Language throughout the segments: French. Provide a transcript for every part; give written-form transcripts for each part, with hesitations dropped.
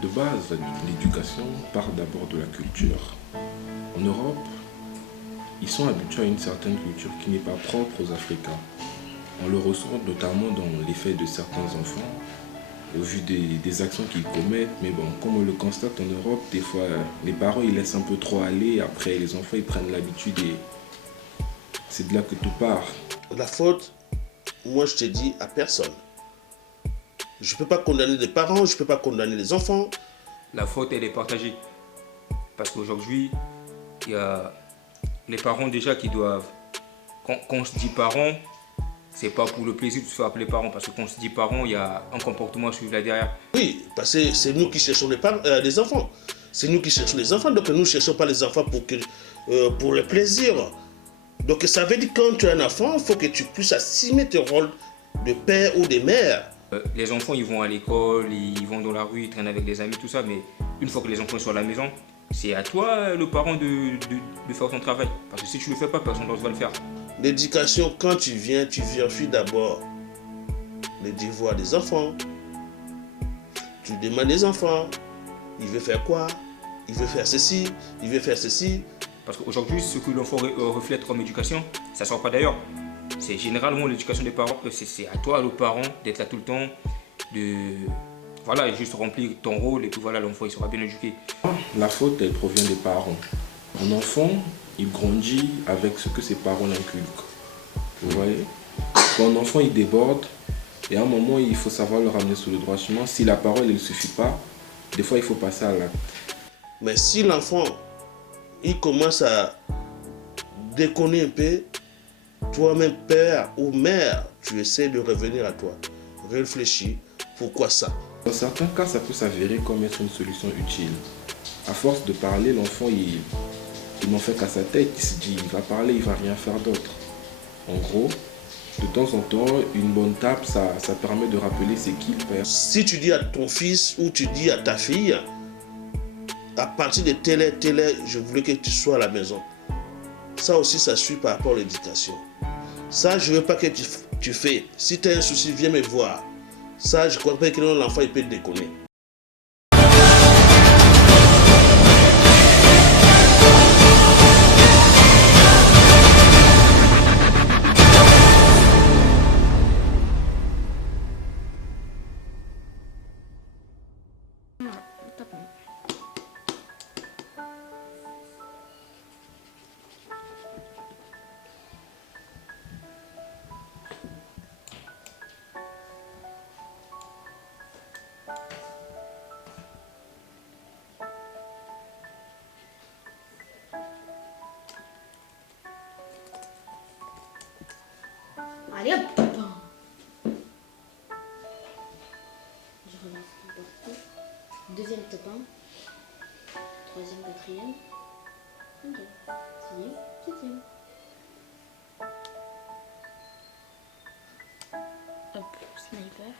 De base, l'éducation part d'abord de la culture. En Europe, ils sont habitués à une certaine culture qui n'est pas propre aux Africains. On le ressent notamment dans les faits de certains enfants, au vu des actions qu'ils commettent. Mais bon, comme on le constate en Europe, des fois, les parents ils laissent un peu trop aller. Après, les enfants ils prennent l'habitude et c'est de là que tout part. La faute, moi je te dis à personne. Je ne peux pas condamner les parents, je ne peux pas condamner les enfants. La faute, elle est partagée. Parce qu'aujourd'hui, il y a les parents déjà qui doivent... Quand on se dit parents, c'est pas pour le plaisir de se faire appeler parents. Parce que quand on se dit parents, il y a un comportement à suivre là derrière. Oui, parce que c'est nous qui cherchons les enfants. C'est nous qui cherchons les enfants, donc nous ne cherchons pas les enfants pour le plaisir. Donc ça veut dire que quand tu es un enfant, il faut que tu puisses assumer ton rôle de père ou de mère. Les enfants, ils vont à l'école, ils vont dans la rue, ils traînent avec des amis, tout ça. Mais une fois que les enfants sont à la maison, c'est à toi, le parent, de faire ton travail. Parce que si tu ne le fais pas, personne d'autre va le faire. L'éducation, quand tu vérifies d'abord les devoirs des enfants. Tu demandes des enfants, il veut faire quoi? Il veut faire ceci, il veut faire ceci. Parce qu'aujourd'hui, ce que l'enfant reflète comme éducation, ça ne sort pas d'ailleurs. C'est généralement l'éducation des parents. C'est à toi, le parent, d'être là tout le temps, de voilà, juste remplir ton rôle et puis voilà, l'enfant il sera bien éduqué. La faute, elle provient des parents. Un enfant, il grandit avec ce que ses parents l'inculquent. Vous voyez? Quand un enfant, il déborde, et à un moment, il faut savoir le ramener sur le droit chemin. Si la parole, elle ne suffit pas, des fois, il faut passer à l'acte. Mais si l'enfant, il commence à déconner un peu, toi-même, père ou mère, tu essaies de revenir à toi. Réfléchis, pourquoi ça? Dans certains cas, ça peut s'avérer comme être une solution utile. À force de parler, l'enfant, il n'en fait qu'à sa tête. Il se dit, il va parler, il ne va rien faire d'autre. En gros, de temps en temps, une bonne tape, ça permet de rappeler c'est qui le père. Si tu dis à ton fils ou tu dis à ta fille, à partir de telle heure, je voulais que tu sois à la maison. Ça aussi, ça suit par rapport à l'éducation. Ça, je ne veux pas que tu fais. Si tu as un souci, viens me voir. Ça, je ne crois pas que l'enfant il peut te déconner. Allez hop. Je relance partout. Deuxième top 1. Troisième, quatrième. Ok. Sixième, septième. Hop, sniper.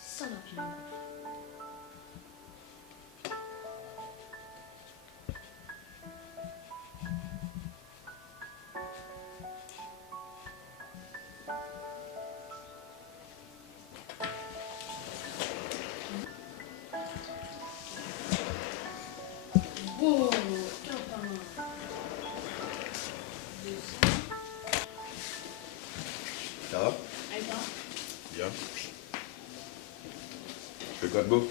Ça va bien. Bon, top 1. Ça va? Allez, toi. Bien. Tu fais quoi de beau?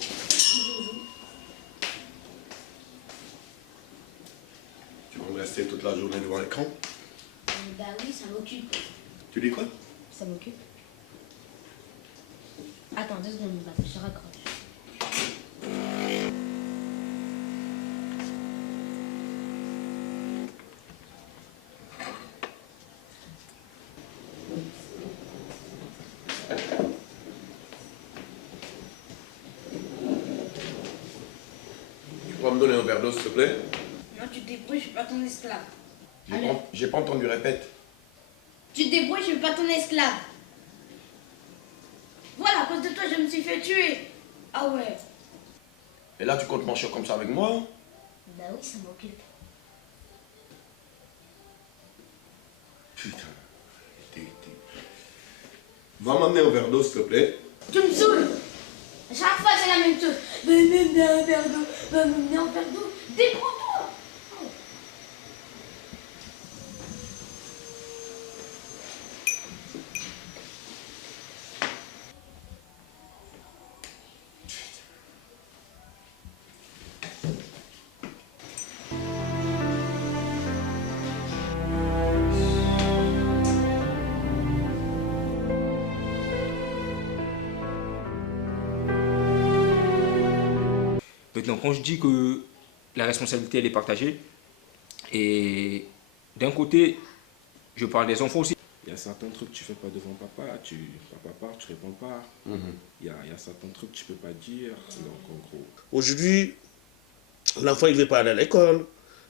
Tu vas me rester toute la journée devant l'écran? Bah oui, ça m'occupe. Tu dis quoi? Ça m'occupe. Attends, 2 secondes, je raccroche. Tu pourras me donner un verre d'eau, s'il te plaît? Non, tu te débrouilles, je suis pas ton esclave. J'ai pas entendu, répète. Tu te débrouilles, je suis pas ton esclave. Voilà, à cause de toi, je me suis fait tuer. Ah ouais. Et là, tu comptes marcher comme ça avec moi? Bah oui, ça m'occupe. Putain. Va m'amener un verre d'eau, s'il te plaît. Tu me saoules. À chaque fois, la même chose. Venez un verre d'eau. Venez un verre d'eau. Débrouille-toi. Maintenant, quand je dis que la responsabilité, elle est partagée, et d'un côté, je parle des enfants aussi. Il y a certains trucs que tu fais pas devant papa, papa parle, tu réponds pas. Il y a certains trucs que tu peux pas dire. Donc en gros, Aujourd'hui, l'enfant, il ne veut pas aller à l'école.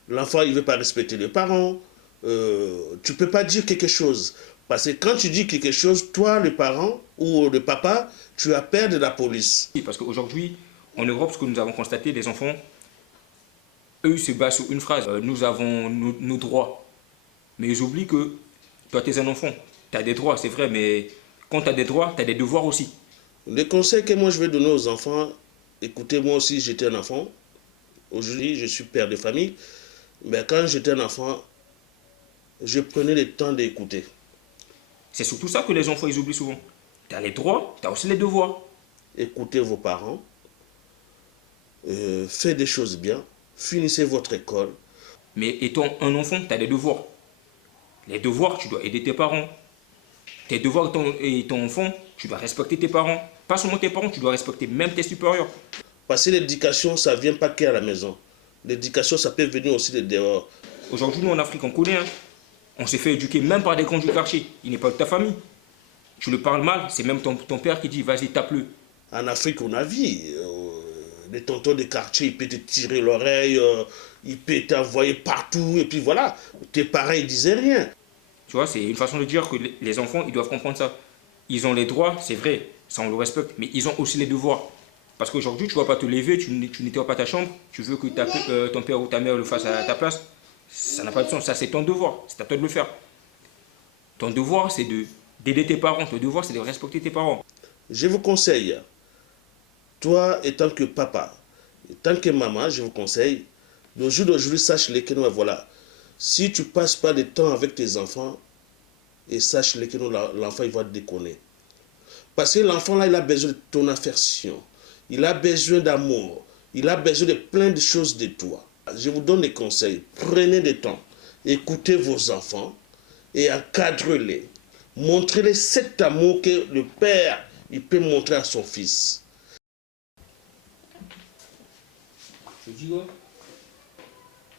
L'enfant, il ne veut pas respecter les parents. Tu ne peux pas dire quelque chose. Parce que quand tu dis quelque chose, toi, le parent ou le papa, tu as peur de la police. Parce qu'aujourd'hui, en Europe, ce que nous avons constaté, les enfants, eux, ils se basent sur une phrase. Nous avons nos droits. Mais ils oublient que toi, tu es un enfant. Tu as des droits, c'est vrai, mais quand tu as des droits, tu as des devoirs aussi. Les conseils que moi, je vais donner aux enfants, écoutez, moi aussi, j'étais un enfant. Aujourd'hui, je suis père de famille. Mais quand j'étais un enfant, je prenais le temps d'écouter. C'est surtout ça que les enfants, ils oublient souvent. Tu as les droits, tu as aussi les devoirs. Écoutez vos parents. Faites des choses bien. Finissez votre école. Mais étant un enfant, tu as des devoirs. Les devoirs, tu dois aider tes parents. Tes devoirs étant enfant, tu dois respecter tes parents. Pas seulement tes parents, tu dois respecter même tes supérieurs. Parce que l'éducation, ça ne vient pas qu'à la maison. L'éducation, ça peut venir aussi de dehors. Aujourd'hui, nous en Afrique, on connaît. Hein. On s'est fait éduquer même par des grands du quartier. Il n'est pas de ta famille. Tu le parles mal, c'est même ton père qui dit vas-y, tape-le. En Afrique, on a vu. Les tontons de quartier, ils peuvent te tirer l'oreille, ils peuvent t'envoyer partout, et puis voilà. Tes parents, ils disaient rien. Tu vois, c'est une façon de dire que les enfants, ils doivent comprendre ça. Ils ont les droits, c'est vrai, ça on le respecte, mais ils ont aussi les devoirs. Parce qu'aujourd'hui, tu ne vas pas te lever, tu nettoies pas ta chambre, tu veux que ton père ou ta mère le fasse à ta place. Ça n'a pas de sens, ça c'est ton devoir, c'est à toi de le faire. Ton devoir, c'est d'aider tes parents, ton devoir, c'est de respecter tes parents. Je vous conseille, toi, étant que papa, étant que maman, je vous conseille, le jour d'aujourd'hui, sache-le que nous, voilà. Si tu passes pas de temps avec tes enfants, et sache-le que l'enfant, il va te déconner. Parce que l'enfant, là, il a besoin de ton affection. Il a besoin d'amour. Il a besoin de plein de choses de toi. Je vous donne des conseils. Prenez du temps. Écoutez vos enfants et encadrez-les. Montrez-les cet amour que le père, il peut montrer à son fils. Je dis quoi?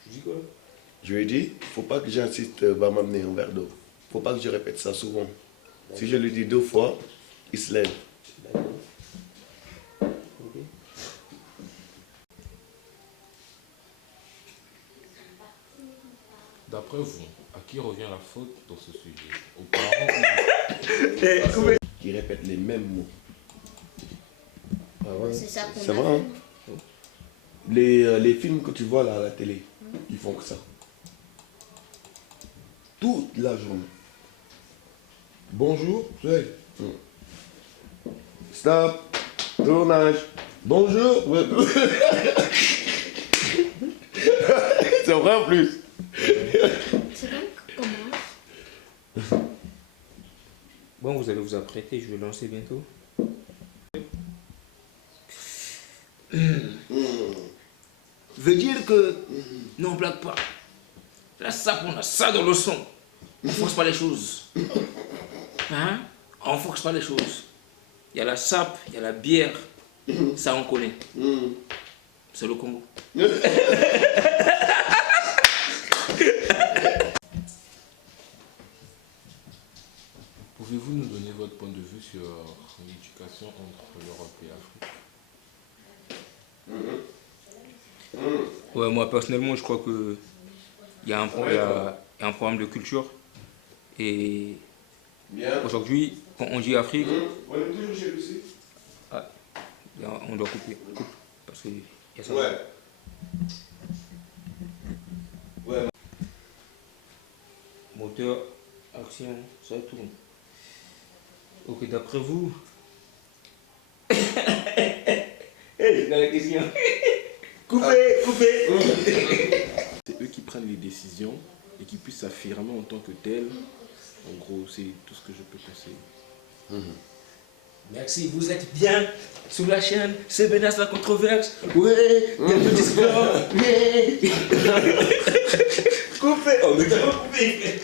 Je dis quoi? Je lui ai dit, faut pas que j'insiste, va m'amener un verre d'eau. Faut pas que je répète ça souvent. Si je lui dis 2 fois, il se lève. d'après vous, à qui revient la faute dans ce sujet? Aux parents ou... Qui répète les mêmes mots. Ah ouais. C'est ça qu'on C'est a vrai, fait. hein? Les films que tu vois là à la télé, ils font que ça. Toute la journée. Bonjour, ouais. Stop. Tournage. Bonjour. Ouais. C'est vrai en plus. C'est donc comment? Bon, vous allez vous apprêter, je vais lancer bientôt. Veut dire que non, on blague pas. Là, ça, on a ça dans le son. On force pas les choses. Hein? On force pas les choses. Il y a la sape, il y a la bière. Ça, on connaît. C'est le Congo. Pouvez-vous nous donner votre point de vue sur l'éducation entre l'Europe et l'Afrique? Ouais, moi personnellement, je crois que il y a un problème de culture. Et aujourd'hui, quand on dit Afrique, on doit couper. Coupe, parce qu'il y a ça. Moteur, action, ça tourne. Ok, d'après vous, dans la question. Coupez. C'est eux qui prennent les décisions et qui puissent s'affirmer en tant que tels. En gros, c'est tout ce que je peux conseiller. Merci, vous êtes bien sur la chaîne C'est Benas la controverse. Ouais, il y a un petit score. Ouais. Coupez. Oh, mais t'as pas coupé.